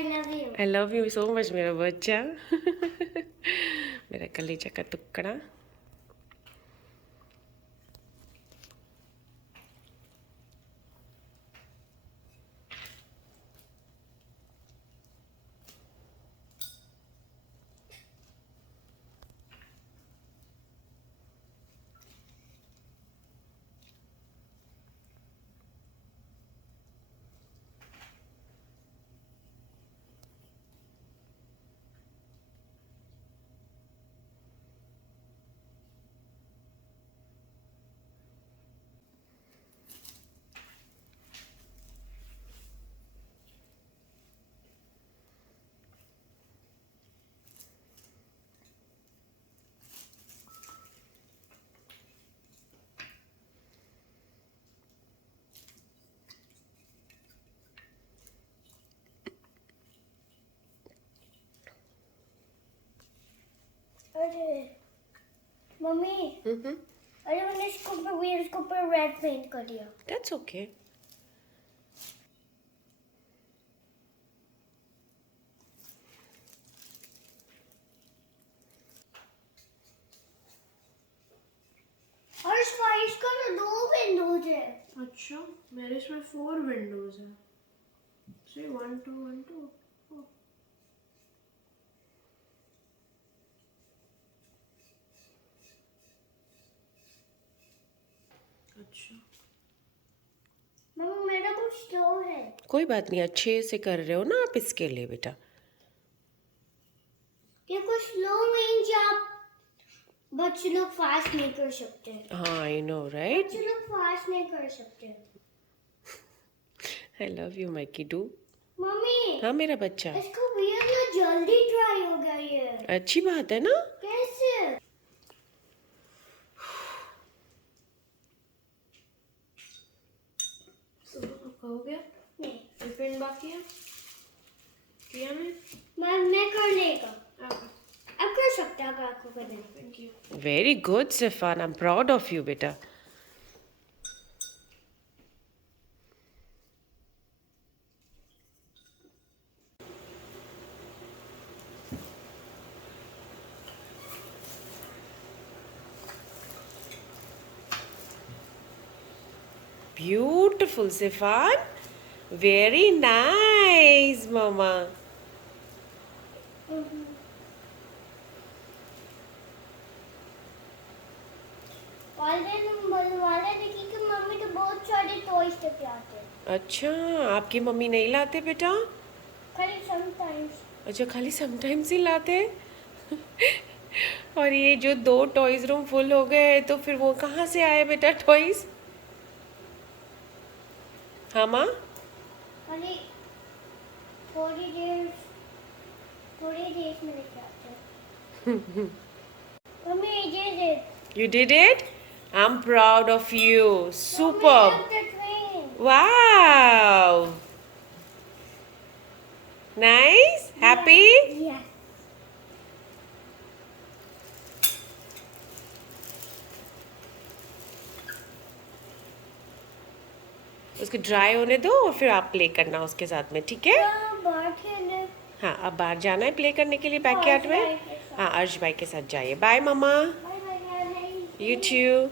I love you so much मेरा बच्चा मेरा कलेजा का टुकड़ा। अरे मम्मी अरे मैंने इसको व्हील्स को ऊपर रेड पेंट कर दिया। That's okay. और इस वाइस का तो 2 विंडोज है। अच्छा मेरे इसमें 4 विंडोज है। See 1 2 1 2 4। अच्छा मम्मी मेरा कुछ स्लो है। कोई बात नहीं, अच्छे से कर रहे हो ना आप इसके लिए बेटा। ये कुछ स्लो मीन्स आप बच्चे लोग फास्ट नहीं कर सकते। हाँ आई नो राइट। बच्चे लोग फास्ट नहीं कर सकते। आई लव यू माय किडू। मम्मी हाँ मेरा बच्चा। इसका व्हील ना जल्दी ड्राई हो गई है। अच्छी बात है ना। कैसे? सब आपका हो गया? नहीं ये पेंट बाकी है? किया नहीं? मैं कर लेगा। Okay. अब कर सकता है अगर आपको करना है। Thank you. Very good Sifan, I am proud of you बेटा। Beautiful, Sifan. Very nice, Mama. वाले देखी कि मम्मी तो बहुत सारे टॉयज लेके आते हैं। अच्छा, आपकी मम्मी नहीं लाते बेटा? खाली समटाइम्स। अच्छा, खाली समटाइम्स ही लाते। और ये जो 2 टॉयज रूम फुल हो गए तो फिर वो कहाँ से आए बेटा टॉयज? हाँ माँ? खाली थोड़ी देर में लेके आते हैं। मम्मी ये दे। You did it? I'm proud of you. Superb. Wow. Nice? Happy? Yes. उसको ड्राई होने दो और फिर आप प्ले करना उसके साथ में, ठीक है? बाहर खेलने। हाँ, अब बाहर जाना है प्ले करने के लिए बैकयार्ड में। हाँ, अर्श भाई के साथ जाइए। बाय मम्मा। Bye bye. You too.